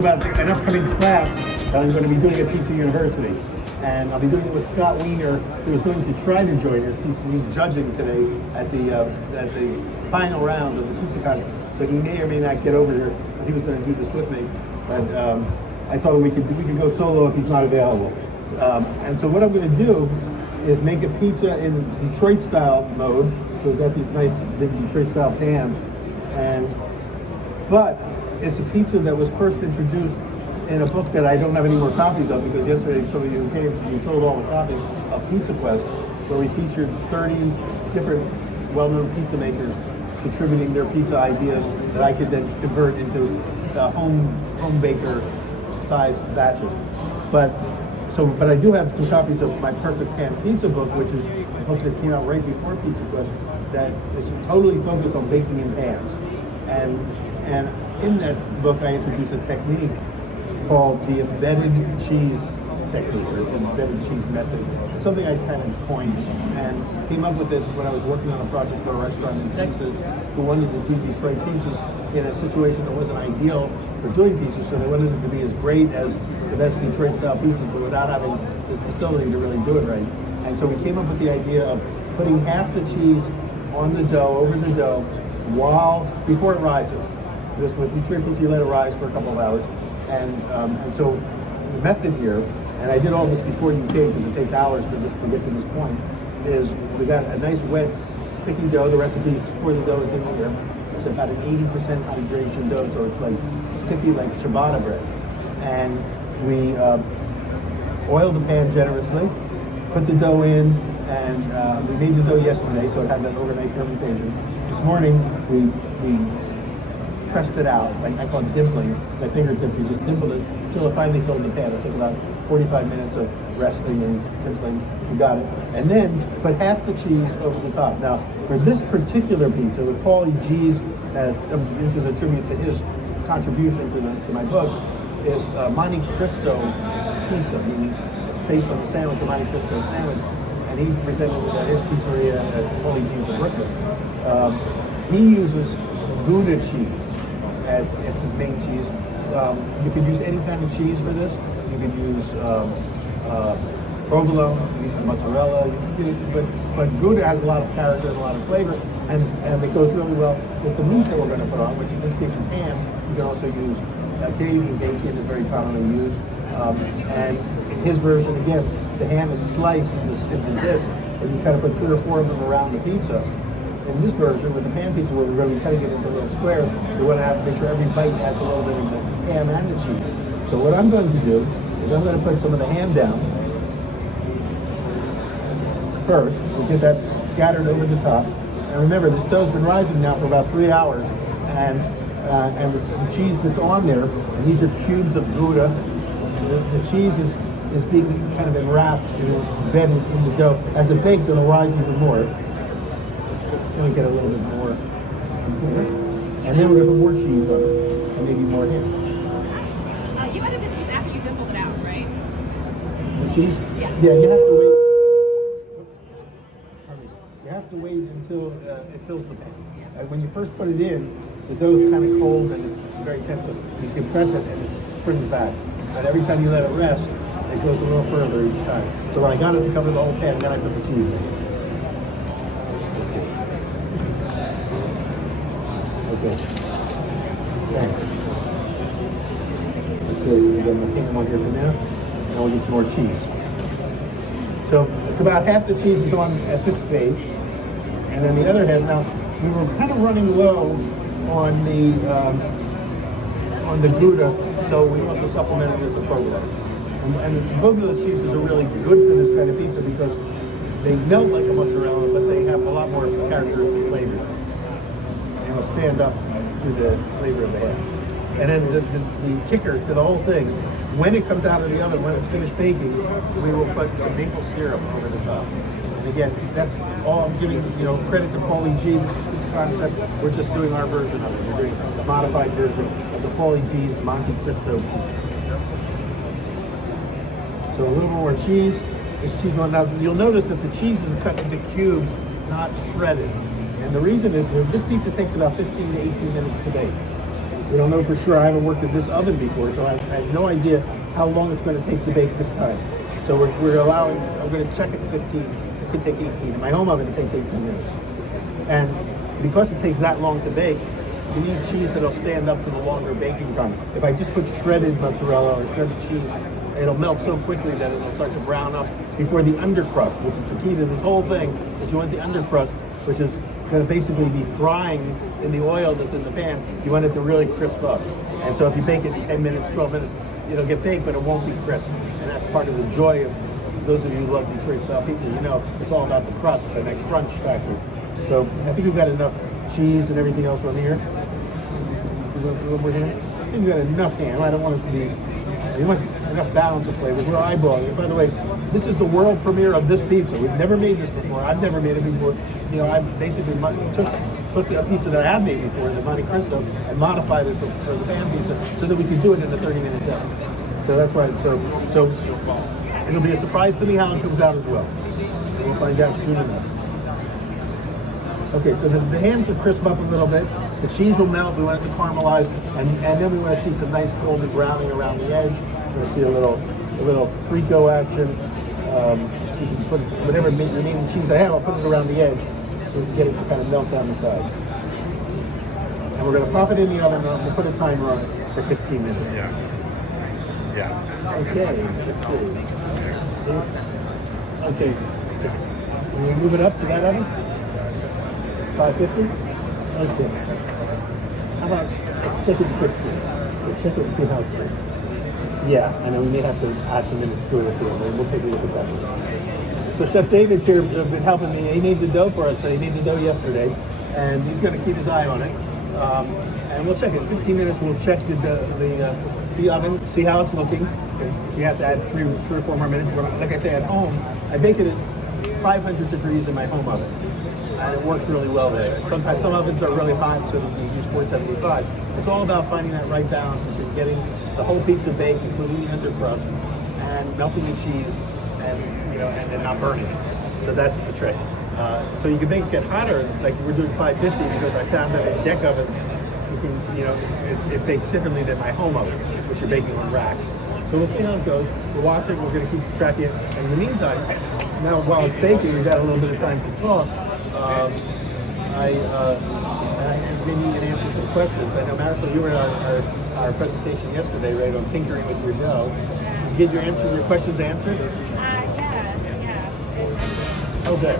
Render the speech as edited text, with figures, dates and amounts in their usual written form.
About an upcoming class that I'm going to be doing at Pizza University. And I'll be doing it with Scott Wiener, who is going to try to join us. He's judging today at the final round of the Pizza Con. So he may or may not get over here. But he was going to do this with me. But I told him we could go solo if he's not available. And so what I'm going to do is make a pizza in Detroit style mode. So we've got these nice big Detroit style pans. But it's a pizza that was first introduced in a book that I don't have any more copies of, because yesterday somebody who came, we sold all the copies of Pizza Quest, where we featured 30 different well-known pizza makers contributing their pizza ideas that I could then convert into home baker size batches. But I do have some copies of my Perfect Pan Pizza book, which is a book that came out right before Pizza Quest, that is totally focused on baking in pans. And in that book, I introduced a technique called the embedded cheese technique, or embedded cheese method. It's something I kind of coined and came up with it when I was working on a project for a restaurant in Texas who wanted to do Detroit pizzas in a situation that wasn't ideal for doing pizzas, so they wanted it to be as great as the best Detroit style pizzas, but without having the facility to really do it right. And so we came up with the idea of putting half the cheese on the dough, over the dough, before it rises. Because with Detroit pizza, you let it rise for a couple of hours. And so the method here, and I did all this before you came because it takes hours for this to get to this point, is we got a nice wet sticky dough. The recipe for the dough is in here. It's about an 80% hydration dough, so it's like sticky like ciabatta bread. And we oiled the pan generously, put the dough in, and we made the dough yesterday, so it had that overnight fermentation. This morning we pressed it out, like I call it dimpling. My fingertips, we just dimpled it until it finally filled the pan. It took about 45 minutes of resting and dimpling. We got it. And then put half the cheese over the top. Now, for this particular pizza, with Paulie G's, this is a tribute to his contribution to my book, is Monte Cristo pizza, meaning it's based on the sandwich, the Monte Cristo sandwich. And he presented it at his pizzeria at Paulie G's in Brooklyn. He uses Goulda cheese as his main cheese. You could use any kind of cheese for this. You could use provolone, you could use mozzarella, but Gouda has a lot of character and a lot of flavor, and it goes really well with the meat that we're going to put on, which in this case is ham. You can also use Canadian bacon, is very commonly used. And in his version, again, the ham is sliced into disc, and you kind of put 3 or 4 of them around the pizza. In this version, with the pan pizza, where we're going to be cutting it into little squares, we want to have to make sure every bite has a little bit of the ham and the cheese. So what I'm going to do is I'm going to put some of the ham down first. We'll get that scattered over the top. And remember, this dough's been rising now for about 3 hours, and the cheese that's on there, and these are cubes of Gouda. The cheese is being kind of enwrapped and embedded in the dough. As it bakes, it'll rise even more. Let me get a little bit more. And then we're going to put more cheese on it, and maybe more ham. You added the cheese after you dimpled it out, right? The cheese? Yeah. Yeah, you have to wait. You have to wait until it fills the pan. When you first put it in, the dough's kind of cold and it's very tense. So you can press it and it springs back. But every time you let it rest, it goes a little further each time. So when I got it to cover the whole pan, then I put the cheese in. Okay. Thanks. Okay, we got my pan on here for now. Now we'll get some more cheese. So it's about half the cheese is on at this stage, and then the other half. Now we were kind of running low on the Gouda, so we also supplemented this with provolone. And both of those cheeses are really good for this kind of pizza because they melt like a mozzarella, but they have a lot more characteristic flavors. And will stand up to the flavor of the ham. And then the kicker to the whole thing, when it comes out of the oven, when it's finished baking, we will put some maple syrup over the top. And again, that's all I'm giving, credit to Paulie G. This is his concept. We're just doing our version of it. We're doing the modified version of the Paulie G's Monte Cristo pizza. So a little more cheese. This cheese one, now you'll notice that the cheese is cut into cubes, not shredded. And the reason is that this pizza takes about 15 to 18 minutes to bake. We don't know for sure. I haven't worked in this oven before, so I have no idea how long it's going to take to bake this time. So we're allowing, I'm going to check it 15. It could take 18. In my home oven, it takes 18 minutes. And because it takes that long to bake, you need cheese that'll stand up to the longer baking time. If I just put shredded mozzarella or shredded cheese, it'll melt so quickly that it'll start to brown up before the undercrust, which is the key to this whole thing, is you want the undercrust, which is going to basically be frying in the oil that's in the pan. You want it to really crisp up. And so if you bake it 10 minutes, 12 minutes, it'll get baked, but it won't be crisp. And that's part of the joy of those of you who love Detroit style pizza. You know, it's all about the crust and that crunch factor. So I think we've got enough cheese and everything else on here. A little more ham. I think we've got enough ham. I don't want it to be, you want enough balance of flavors. We're eyeballing it. By the way, this is the world premiere of this pizza. We've never made this before. I've never made it before. You know, I basically took a pizza that I have made before, the Monte Cristo, and modified it for the pan pizza so that we could do it in a 30-minute time. So that's why. So it'll be a surprise to me how it comes out as well. We'll find out soon enough. Okay, so the ham should crisp up a little bit. The cheese will melt. We want it to caramelize, and then we want to see some nice golden browning around the edge. We're going to see a little frico action. So you can put whatever remaining cheese I have, I'll put it around the edge so we can get it to kind of melt down the sides. And we're going to pop it in the oven. We'll put a timer on it for 15 minutes. Yeah. Okay, let's see. Okay, can we move it up to that oven? 550? Okay. How about, let's check it to 15. Let's check it and see how it's doing. Yeah, and then we may have to add some minutes to it too. We'll take a look at that. So Chef David's here, been helping me. He made the dough for us, but he made the dough yesterday, and he's going to keep his eye on it. And we'll check it. In 15 minutes, we'll check the oven, see how it's looking. If you have to add three or four more minutes. Like I say, at home, I bake it at 500 degrees in my home oven, and it works really well there. Sometimes some ovens are really hot, so that you use 475. It's all about finding that right balance between getting the whole pizza baked, including the undercrust, and melting the cheese, and then not burning it. So that's the trick. So you can make it hotter, like we're doing 550, because I found that in deck ovens, it bakes differently than my home oven, which you're baking on racks. So we'll see how it goes. We're watching. We're going to keep tracking it. And in the meantime, now while it's baking, we've got a little bit of time to talk. Maybe you can answer some questions. I know, Marisol, you were at our presentation yesterday, right, on tinkering with your dough. Did you get your questions answered? Yeah. Okay.